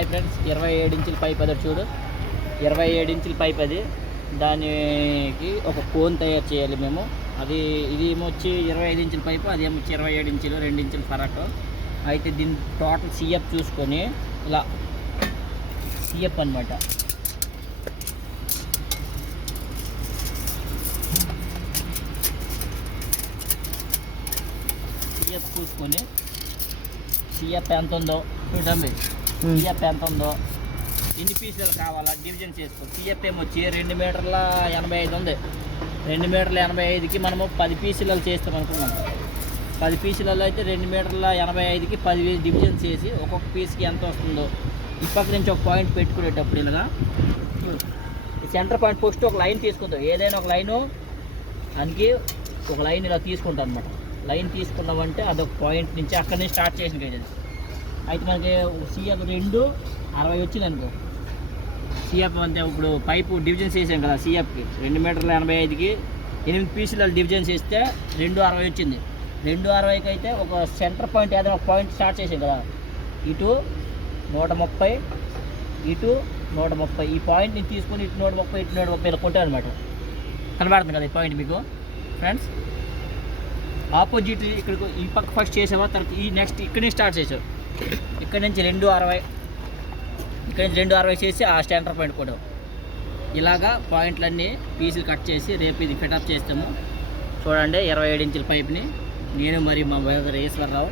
Hi friends, 27 ఇంచుల pipe అది చూడు, 27 ఇంచుల పైప్ అది. దానికి ఒక కోన్ తయారు చేయాలి మేము. ఇది ఏమొచ్చి 25 ఇంచుల పైపు, అది ఏమొచ్చి 27 ఇంచులు, 2 ఇంచుల ఫరక్. అయితే దీని టోటల్ సిఎఫ్ చూసుకొని ఇలా సిఎఫ్ అనమాట. సిఎఫ్ చూసుకొని సిఎఫ్ ఎంత ఉందో చూడండి. సిఎఫ్ ఎంత ఉందో, ఎన్ని పీసులు కావాలా డివిజన్ చేసుకోండి. సిఎఫ్ ఏమొచ్చి 2 మీటర్ల 85 ఉంది. 2 మీటర్ల 85కి మనము 10 పీసులు చేస్తాం అనుకున్నాం. 10 పీసులలో అయితే 2 మీటర్ల 85కి 10 డివిజన్ చేసి ఒక్కొక్క పీస్కి ఎంత వస్తుందో ఈ పక్క నుంచి ఒక పాయింట్ పెట్టుకునేటప్పుడు ఇలాగా సెంటర్ పాయింట్ ఫస్ట్ ఒక లైన్ తీసుకుంటాం. ఏదైనా ఒక లైను దానికి ఒక లైన్ ఇలా తీసుకుంటాం అనమాట. లైన్ తీసుకున్నామంటే అదొక పాయింట్ నుంచి అక్కడి నుంచి స్టార్ట్ చేసిన గైజ్. అయితే మనకి సిఎఫ్ 2.60 వచ్చింది అనుకో. సిఎఫ్ అంతే ఇప్పుడు పైపు డివిజన్ చేసాం కదా. సిఎఫ్కి 2 మీటర్ల 85కి 8 పీసులు డివిజన్ చేస్తే 2.60 వచ్చింది. 2.60కి అయితే ఒక సెంటర్ పాయింట్ ఏదైనా ఒక పాయింట్ స్టార్ట్ చేసాం కదా. ఇటు 130, ఇటు 130. ఈ పాయింట్ని తీసుకొని ఇటు 130, ఇటు 130 ఇలా కొట్టాను అనమాట. కనబడుతుంది కదా ఈ పాయింట్ మీకు ఫ్రెండ్స్. ఆపోజిట్ ఇక్కడికి ఈ పక్క ఫస్ట్ చేసావా, తర్వాత ఈ నెక్స్ట్ ఇక్కడి నుంచి స్టార్ట్ చేసావు. ఇక్కడ నుంచి 2.60, ఇక్కడ నుంచి 2.60 చేసి ఆ సెంటర్ పాయింట్ కూడా ఇలాగా పాయింట్లన్నీ పీసులు కట్ చేసి రేపు ఇది ఫిటప్ చేస్తాము. చూడండి 27 ఇంచుల పైప్ని నేను మరి మా బ్రదర్ ఈశ్వరరావు.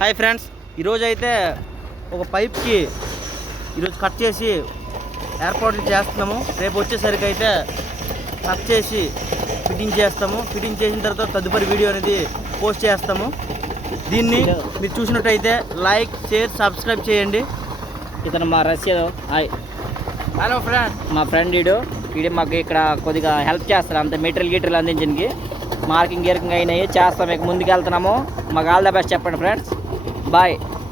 హాయ్ ఫ్రెండ్స్, ఈరోజు అయితే ఒక పైప్కి ఈరోజు కట్ చేసి ఏర్పాట్లు చేస్తున్నాము. రేపు వచ్చేసరికి అయితే కట్ చేసి ఫిట్టింగ్ చేస్తాము. ఫిట్టింగ్ చేసిన తర్వాత తదుపరి వీడియో అనేది పోస్ట్ చేస్తాము. దీన్ని మీరు చూసినట్టయితే లైక్, షేర్, సబ్స్క్రైబ్ చేయండి. ఇతను మా రష్యా. Hi, hello friend. మా ఫ్రెండ్ వీడు మాకు ఇక్కడ కొద్దిగా హెల్ప్ చేస్తారు. అంత మెటీరియల్ అందించడానికి. మార్కింగ్ అయినాయి చేస్తాం. ఇక ముందుకు వెళ్తున్నాము. మాకు ఆల్ ద బెస్ట్ చెప్పండి ఫ్రెండ్స్. బాయ్.